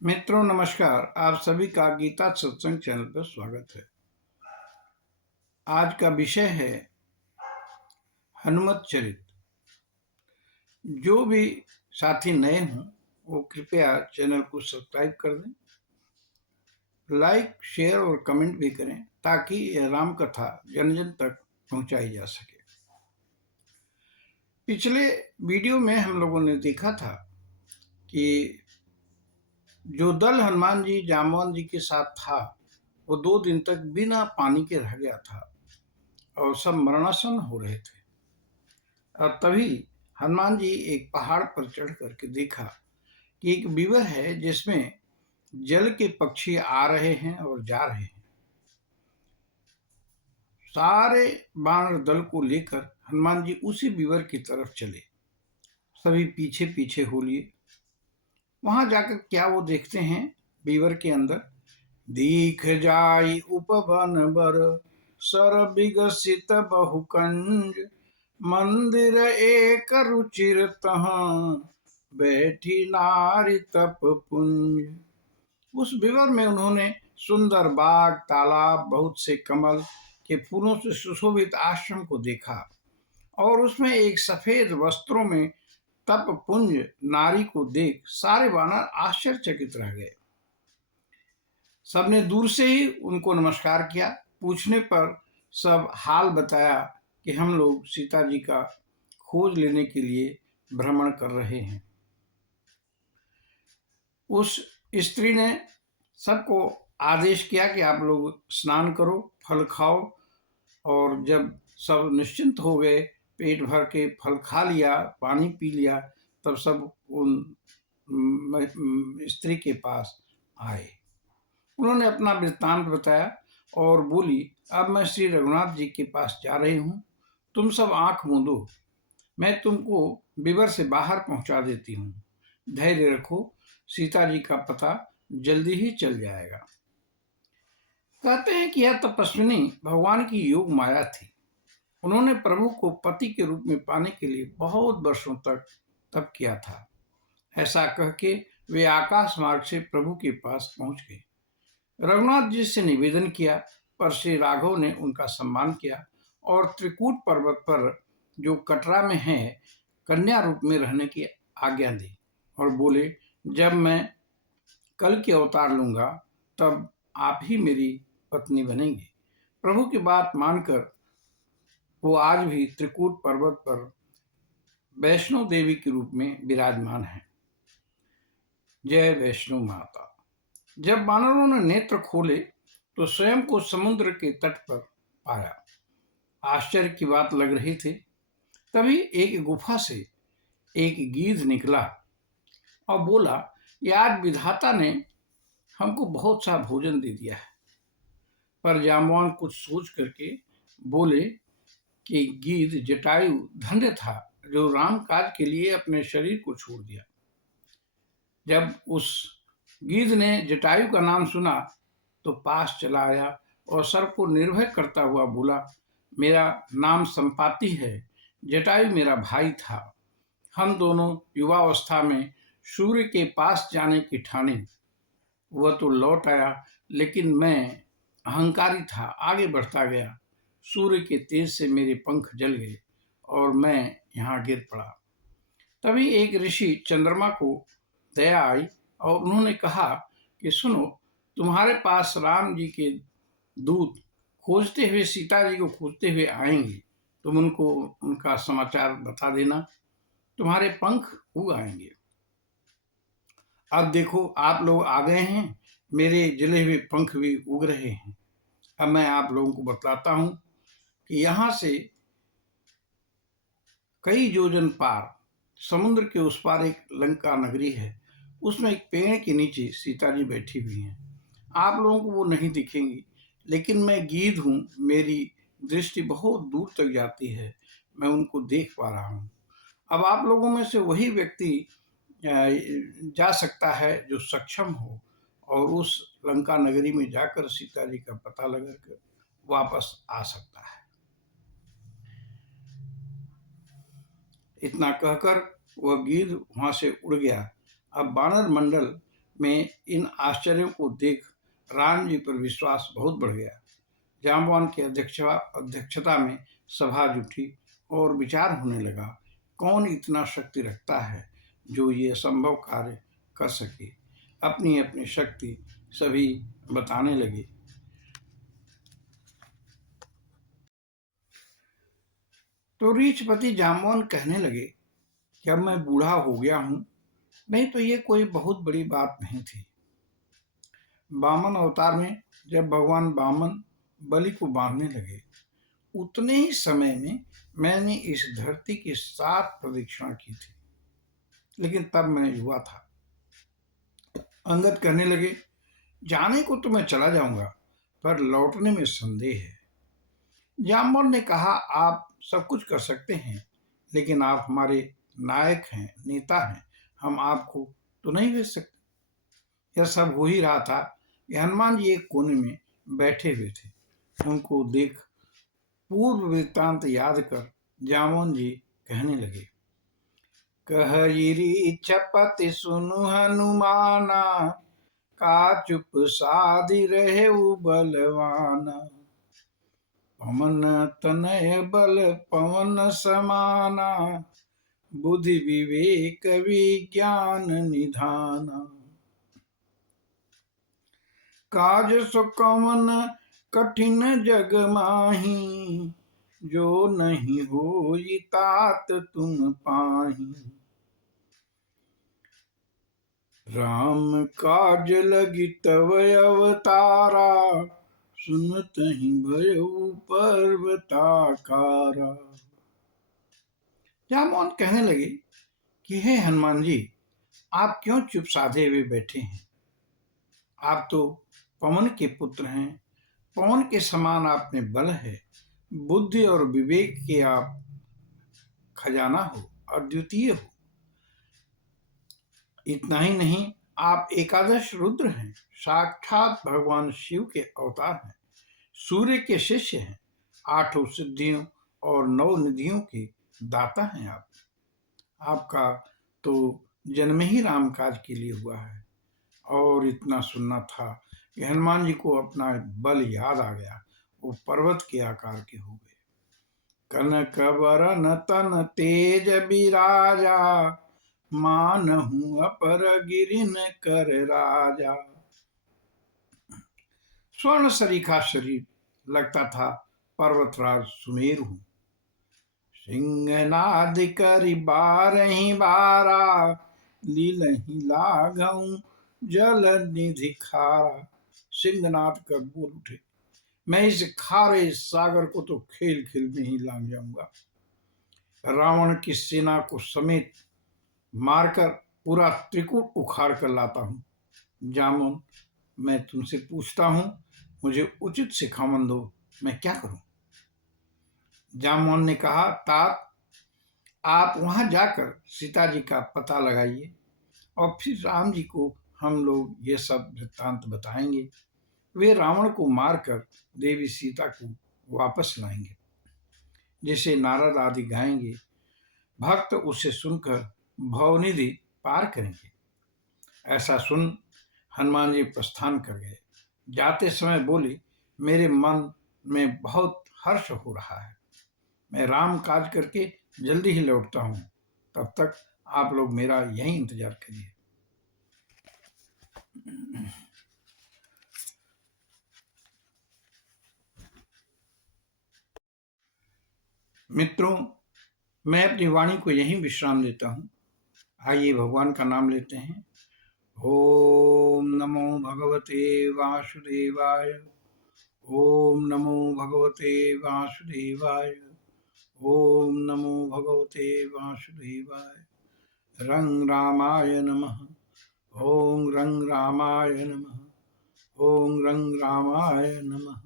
मित्रों नमस्कार। आप सभी का गीता सत्संग चैनल पर स्वागत है। आज का विषय है हनुमत चरित। जो भी साथी नए हों वो कृपया चैनल को सब्सक्राइब कर दें, लाइक शेयर और कमेंट भी करें ताकि यह राम कथा जन जन तक पहुंचाई जा सके। पिछले वीडियो में हम लोगों ने देखा था कि जो दल हनुमान जी जामवन जी के साथ था वो 2 दिन तक बिना पानी के रह गया था और सब मरणासन हो रहे थे। और तभी हनुमान जी एक पहाड़ पर चढ़ करके देखा कि एक विवर है जिसमें जल के पक्षी आ रहे हैं और जा रहे हैं। सारे वानर दल को लेकर हनुमान जी उसी विवर की तरफ चले। सभी पीछे पीछे हो लिए। वहां जाकर क्या वो देखते हैं, विवर के अंदर दीख जाई उपवन बर सर विगसित बहुकंज मंदिर एक रुचिर तहाँ बैठी नारी तप पुंज। उस विवर में उन्होंने सुंदर बाग, तालाब, बहुत से कमल के फूलों से सुशोभित आश्रम को देखा और उसमें एक सफेद वस्त्रों में तप पुंज नारी को देख सारे वानर आश्चर्यचकित रह गए। सबने दूर से ही उनको नमस्कार किया। पूछने पर सब हाल बताया कि हम लोग सीता जी का खोज लेने के लिए भ्रमण कर रहे हैं। उस स्त्री ने सबको आदेश किया कि आप लोग स्नान करो, फल खाओ। और जब सब निश्चिंत हो गए, पेट भर के फल खा लिया, पानी पी लिया, तब सब उन स्त्री के पास आए। उन्होंने अपना वृत्तांत बताया और बोली, अब मैं श्री रघुनाथ जी के पास जा रही हूँ, तुम सब आंख मूंदो, मैं तुमको विवर से बाहर पहुंचा देती हूँ। धैर्य रखो, सीता जी का पता जल्दी ही चल जाएगा। कहते हैं कि यह तपस्विनी भगवान की योग माया थी। उन्होंने प्रभु को पति के रूप में पाने के लिए बहुत वर्षों तक तप किया था। ऐसा कह के वे आकाश मार्ग से प्रभु के पास पहुंच गए। रघुनाथ जी से निवेदन किया, पर श्री राघव ने उनका सम्मान किया और त्रिकूट पर्वत पर जो कटरा में है कन्या रूप में रहने की आज्ञा दी और बोले, जब मैं कल के अवतार लूंगा तब आप ही मेरी पत्नी बनेंगे। प्रभु की बात मानकर वो आज भी त्रिकूट पर्वत पर वैष्णो देवी के रूप में विराजमान है। जय वैष्णो माता। जब वानरों ने नेत्र खोले तो स्वयं को समुद्र के तट पर पाया। आश्चर्य की बात लग रही थी। तभी एक गुफा से एक गीध निकला और बोला, ये आज विधाता ने हमको बहुत सा भोजन दे दिया है। पर जाम्बवान कुछ सोच करके बोले कि गीध जटायु धन्य था जो राम काज के लिए अपने शरीर को छोड़ दिया। जब उस गीध ने जटायु का नाम सुना तो पास चला आया और सर को निर्भय करता हुआ बोला, मेरा नाम संपाति है, जटायु मेरा भाई था। हम दोनों युवावस्था में सूर्य के पास जाने की ठानी। वह तो लौट आया, लेकिन मैं अहंकारी था, आगे बढ़ता गया। सूर्य के तेज से मेरे पंख जल गए और मैं यहाँ गिर पड़ा। तभी एक ऋषि चंद्रमा को दया आई और उन्होंने कहा कि सुनो, तुम्हारे पास राम जी के दूत खोजते हुए सीता जी को खोजते हुए आएंगे। तुम उनको उनका समाचार बता देना, तुम्हारे पंख उग आएंगे। अब देखो, आप लोग आ गए हैं, मेरे जले हुए पंख भी उग रहे हैं। अब मैं आप लोगों को बतलाता हूं कि यहाँ से कई योजन पार समुद्र के उस पार एक लंका नगरी है। उसमें एक पेड़ के नीचे सीता जी बैठी हुई हैं। आप लोगों को वो नहीं दिखेंगी, लेकिन मैं गीध हूँ, मेरी दृष्टि बहुत दूर तक जाती है, मैं उनको देख पा रहा हूँ। अब आप लोगों में से वही व्यक्ति जा सकता है जो सक्षम हो और उस लंका नगरी में जाकर सीता जी का पता लगा कर वापस आ सकता है। इतना कहकर वह गीध वहां से उड़ गया। अब बानर मंडल में इन आश्चर्यों को देख राम जी पर विश्वास बहुत बढ़ गया। जाम्बवान की अध्यक्षता में सभा जुटी और विचार होने लगा, कौन इतना शक्ति रखता है जो ये असंभव कार्य कर सके। अपनी अपनी शक्ति सभी बताने लगे। तो रीछपति जाम्बवान कहने लगे कि अब मैं बूढ़ा हो गया हूं, नहीं तो ये कोई बहुत बड़ी बात नहीं थी। वामन अवतार में जब भगवान वामन बलि को बांधने लगे, उतने ही समय में मैंने इस धरती की 7 प्रदक्षिणा की थी, लेकिन तब मैं युवा था। अंगद कहने लगे, जाने को तो मैं चला जाऊंगा, पर लौटने में संदेह है। जाम्बवान ने कहा, आप सब कुछ कर सकते हैं, लेकिन आप हमारे नायक हैं, नेता हैं, हम आपको तो नहीं भेज सकते। यह सब हो ही रहा था कि हनुमान जी एक कोने में बैठे हुए थे। उनको देख पूर्व वृत्तांत याद कर जामोन जी कहने लगे, कहरी छपति सुनु हनुमाना, का चुप साधि रहे बलवाना। पवन तनय बल पवन समाना, बुद्धि विवेक विज्ञान निधाना। काज सुकवन कठिन जग माही, जो नहीं होई तात तुम पाही। राम काज लगी तव अवतारा, सुनत ही भयउ पर्वताकारा। जामोन कहने लगे कि हे हनुमान जी, आप क्यों चुप साधे हुए बैठे हैं? आप तो पवन के पुत्र हैं, पवन के समान आप में बल है, बुद्धि और विवेक के आप खजाना हो, अद्वितीय हो। इतना ही नहीं, आप एकादश रुद्र हैं, साक्षात भगवान शिव के अवतार हैं, सूर्य के शिष्य हैं, 8 सिद्धियों और 9 निधियों के दाता हैं। आपका तो जन्म ही राम काज के लिए हुआ है। और इतना सुनना था कि हनुमान जी को अपना बल याद आ गया, वो पर्वत के आकार के हो गए। कनक वरन तन तेज बिराजा, मानहु अपर गिरिन कर राजा। स्वर्ण सरीखा शरीर, लगता था पर्वतराज सुमेरु हूं। सिंहनाद करि बारहि बारा, लीलहि लाघऊ जल निधि खारा। सिंहनाद कर बोल उठे, मैं इस खारे सागर को तो खेल खेल में ही लांग जाऊंगा। रावण की सेना को समेत मारकर पूरा त्रिकूट उखाड़ कर लाता हूं। जामुन, मैं तुमसे पूछता हूं, मुझे उचित सिखावन दो, मैं क्या करूं? जामुन ने कहा, तात, आप वहां जाकर सीता जी का पता लगाइए और फिर राम जी को हम लोग ये सब वृत्तांत बताएंगे। वे रावण को मारकर देवी सीता को वापस लाएंगे, जिसे नारद आदि गाएंगे। भक्त उसे सुनकर भवनिधि पार करेंगे। ऐसा सुन हनुमान जी प्रस्थान कर गए। जाते समय बोले, मेरे मन में बहुत हर्ष हो रहा है, मैं राम काज करके जल्दी ही लौटता हूँ, तब तक आप लोग मेरा यही इंतजार करिए। मित्रों, मैं अपनी वाणी को यहीं विश्राम देता हूँ। आइए भगवान का नाम लेते हैं। ओम नमो भगवते वासुदेवाय। ओम नमो भगवते वासुदेवाय। ओम नमो भगवते वासुदेवाय। रंग रामाय नमः। ओम रंग रामाय नमः। ओम रंग रामाय नमः।